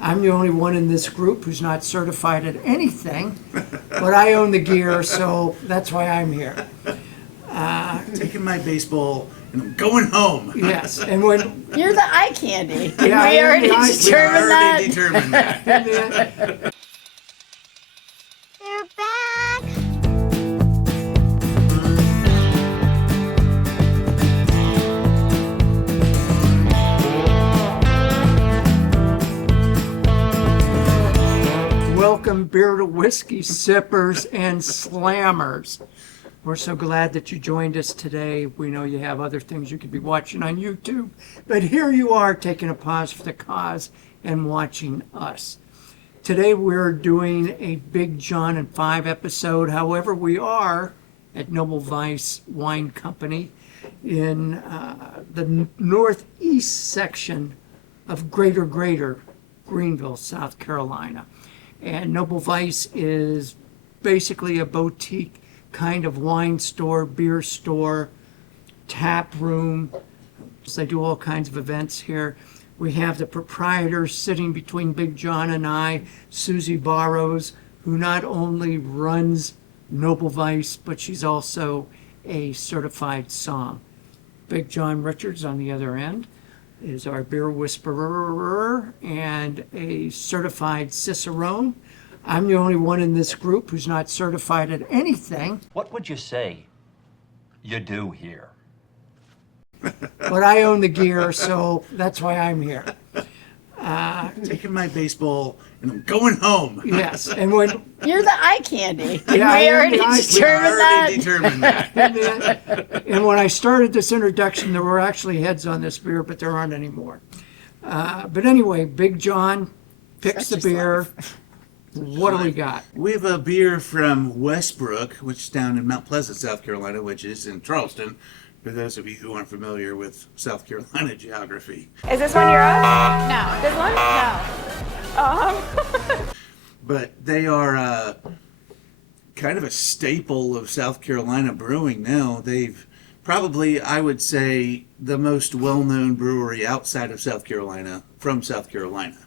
I'm the only one in this group who's not certified at anything, but I own the gear, so that's why I'm here. Taking my baseball and I'm going home. Yes, and when You're the eye candy. Yeah, I we am already the eye candy. We determined that. already determined that. They're back. welcome beer to whiskey sippers and slammers. We're so glad that you joined us today. We know you have other things you could be watching on YouTube, but here you are taking a pause for the cause and watching us. Today we're doing a Big John and 5 episode. However, we are at Noble Vice Wine Company in the northeast section of Greater Greenville, South Carolina. And Noble Vice is basically a boutique kind of wine store, beer store, tap room. So they do all kinds of events here. We have the proprietor sitting between Big John and I, Susie Barrows, who not only runs Noble Vice, but she's also a certified somm. Big John Richards on the other end is our beer whisperer and a certified cicerone. I'm the only one in this group who's not certified at anything, What would you say you do here? but I own the gear, so that's why I'm here. Taking my baseball and I'm going home. Yes, and when You're the eye candy. Yeah, I we am already the eye candy. We determined that. already determined that. and when I started this introduction, there were actually heads on this beer, but there aren't anymore. But anyway, Big John picks Such the a beer. What do we got? We have a beer from Westbrook, which is down in Mount Pleasant, South Carolina, which is in Charleston, for those of you who aren't familiar with South Carolina geography. Is this one your own? No. This one? No. But they are kind of a staple of South Carolina brewing now. They've probably, I would say, the most well-known brewery outside of South Carolina, from South Carolina.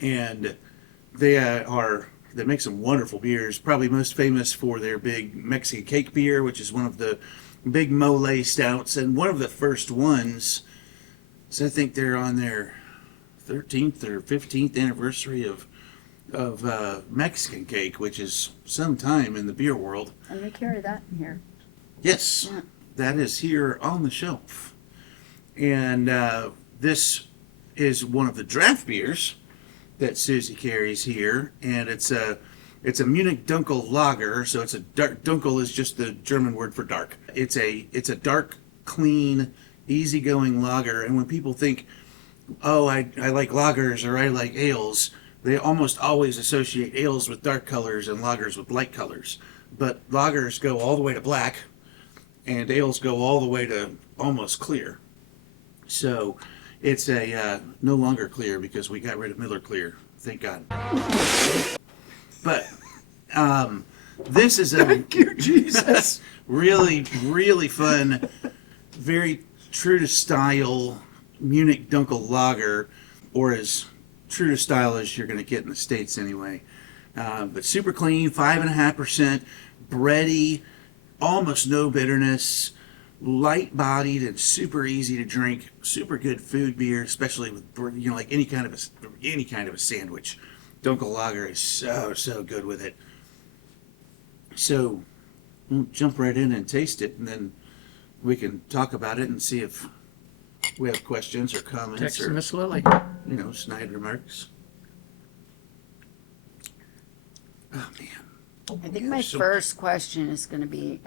And they make some wonderful beers, probably most famous for their big Mexican cake beer, which is one of the big mole stouts, and one of the first ones. So I think they're on their 13th or 15th anniversary of Mexican cake, which is some time in the beer world. And we carry that in here. Yes, Yeah. that is here on the shelf. And this is one of the draft beers that Susie carries here, and it's a Munich Dunkel Lager. So it's a dark. Dunkel is just the German word for dark. It's a dark, clean, easygoing lager. And when people think, oh, I like lagers or I like ales, they almost always associate ales with dark colors and lagers with light colors. But lagers go all the way to black, and ales go all the way to almost clear. So it's a no longer clear because we got rid of Miller Clear, thank God. But this is a Thank you, Jesus. really, really fun, very true to style Munich Dunkel Lager, or as true to style as you're going to get in the States anyway. But super clean, 5.5%, bready, almost no bitterness, light-bodied and super easy to drink. Super good food beer, especially with like any kind of a sandwich. Dunkel Lager is so good with it. So we'll jump right in and taste it, and then we can talk about it and see if we have questions or comments Text or Miss Lily. snide remarks. Oh man. I think my So- first question is going to be,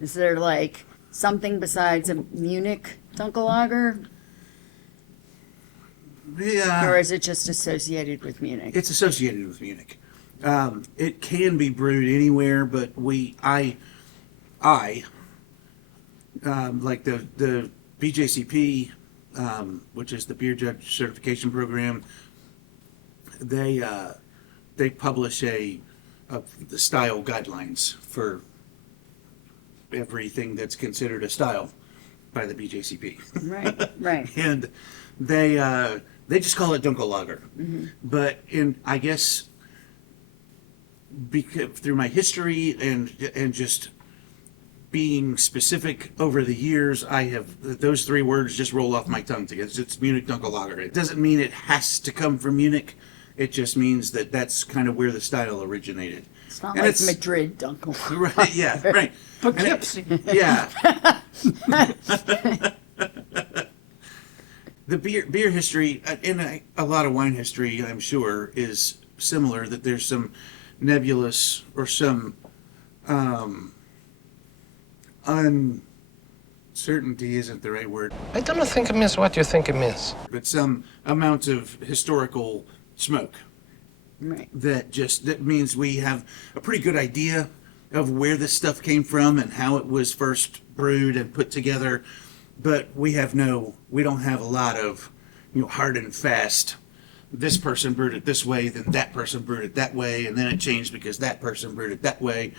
is there like something besides a Munich Dunkel Lager? Yeah. Or is it just associated with Munich? It's associated with Munich. It can be brewed anywhere, but I like the BJCP, which is the Beer Judge Certification Program. They publish the style guidelines for everything that's considered a style by the BJCP. Right, right. And they They just call it Dunkel Lager. But I guess because through my history and just being specific over the years, I have those three words just roll off my tongue together. It's Munich Dunkel Lager. It doesn't mean it has to come from Munich. It just means that that's kind of where the style originated. It's not And like Madrid Dunkel. Right, yeah, right. Poughkeepsie. Yeah. The beer history, and a lot of wine history, I'm sure, is similar, that there's some nebulous or some uncertainty isn't the right word, I don't think it means what you think it means. but some amount of historical smoke. Right. That means we have a pretty good idea of where this stuff came from and how it was first brewed and put together, but we don't have a lot of, hard and fast. This person brewed it this way, then that person brewed it that way, and then it changed because that person brewed it that way.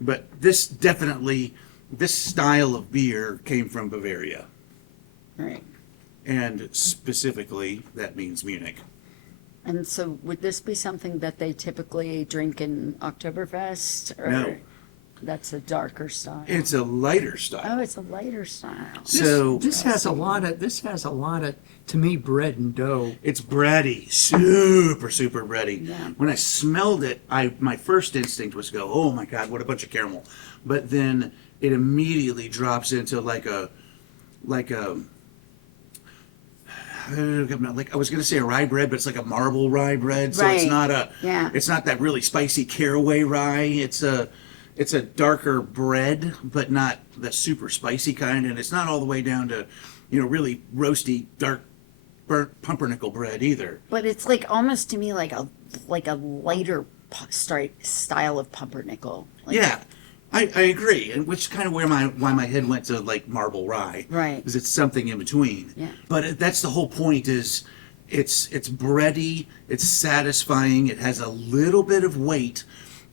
But this style of beer came from Bavaria, Right. and specifically that means Munich. And so would this be something that they typically drink in Oktoberfest? Or No. That's a darker style? It's a lighter style. Oh, it's a lighter style. So This has a lot of, to me, bread and dough. it's bready, super bready. Yeah. When I smelled it, my first instinct was to go, oh my God, what a bunch of caramel. But then it immediately drops into like a I was gonna say a rye bread, but it's like a marble rye bread. So it's Right. not Yeah. it's not that really spicy caraway rye. It's a darker bread, but not the super spicy kind, and it's not all the way down to, really roasty, dark, burnt pumpernickel bread either. But it's like almost to me like a lighter style of pumpernickel. Like, Yeah, I agree, and which kind of why my head went to like marble rye, Right. Because it's something in between. Yeah. But that's the whole point. Is it's bready, it's satisfying, it has a little bit of weight,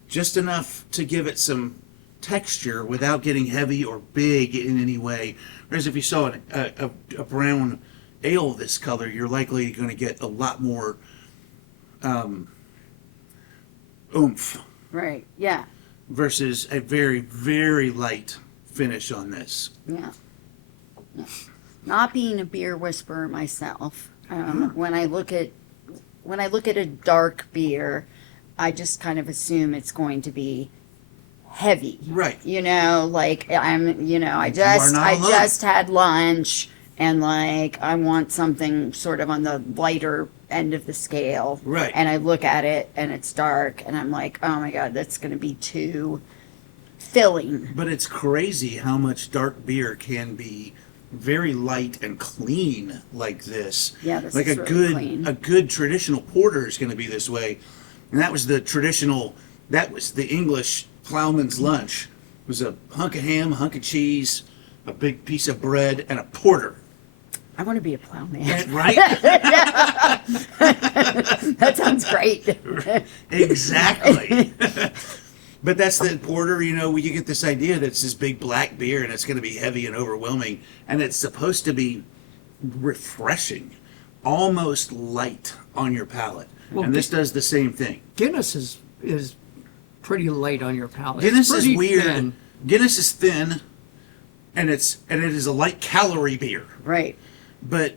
just enough to give it some texture without getting heavy or big in any way. Whereas if you saw a brown ale this color, you're likely going to get a lot more oomph. Right. Yeah. Versus a very, very light finish on this. Yeah. Yeah. Not being a beer whisperer myself, when I look at a dark beer, I just kind of assume it's going to be heavy. Right. Like I are just not I alone. just had lunch and like I want something sort of on the lighter end of the scale. Right. And I look at it and it's dark and I'm like, oh my God, that's going to be too filling. But it's crazy how much dark beer can be very light and clean like this. Yeah, this like is a really good clean. a good traditional porter is going to be this way. And that was the English plowman's lunch. It was a hunk of ham, a hunk of cheese, a big piece of bread, and a porter. I want to be a plowman. Right? That sounds great. Exactly. But that's the porter, you get this idea that it's this big black beer and it's going to be heavy and overwhelming. And it's supposed to be refreshing, almost light on your palate. Well, and this does the same thing. Guinness is pretty light on your palate. Guinness It's is pretty weird. thin. Guinness is thin, and it is a light calorie beer. Right. But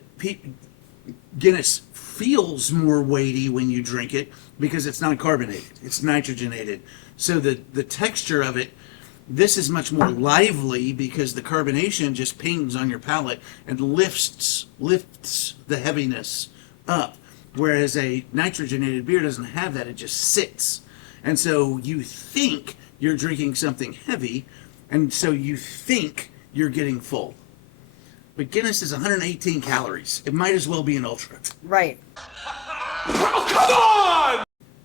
Guinness feels more weighty when you drink it because it's not carbonated. It's nitrogenated. So the texture of it, this is much more lively because the carbonation just pings on your palate and lifts the heaviness up. Whereas a nitrogenated beer doesn't have that. It just sits. And so you think you're drinking something heavy, and so you think you're getting full. But Guinness is 118 calories. It might as well be an ultra. Right.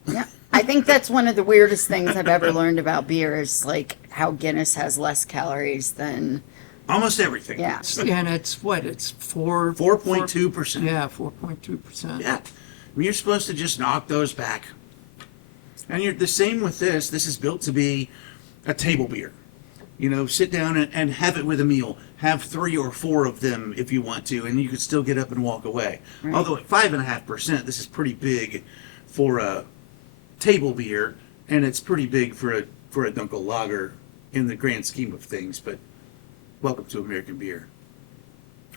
Yeah. I think that's one of the weirdest things I've ever learned about beer is like how Guinness has less calories than Almost everything. yeah. And it's what? It's 4.2%. Yeah, 4.2%. Yeah. I mean, you're supposed to just knock those back. And you're the same with this. This is built to be a table beer. You know, sit down and have it with a meal. Have 3 or 4 of them if you want to, and you could still get up and walk away. Right. Although at 5.5%, this is pretty big for a table beer, and it's pretty big for a Dunkel Lager in the grand scheme of things. But welcome to American beer.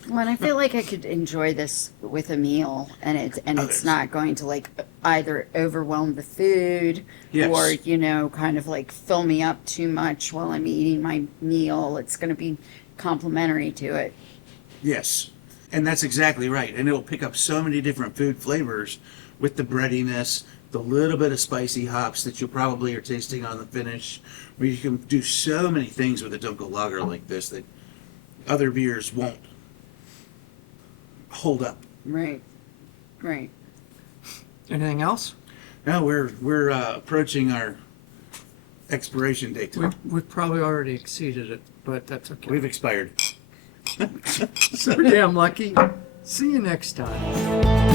Well, and I feel like I could enjoy this with a meal, and it's Others. not going to like either overwhelm the food Yes. or kind of like fill me up too much while I'm eating my meal. It's going to be complementary to it. Yes, and that's exactly right. And it'll pick up so many different food flavors with the breadiness, the little bit of spicy hops that you probably are tasting on the finish. Where you can do so many things with a Dunkel Lager like this that other beers won't hold up. Right. Right. Anything else? Now we're approaching our expiration date. We've probably already exceeded it, but that's okay. We've expired. So damn lucky. See you next time.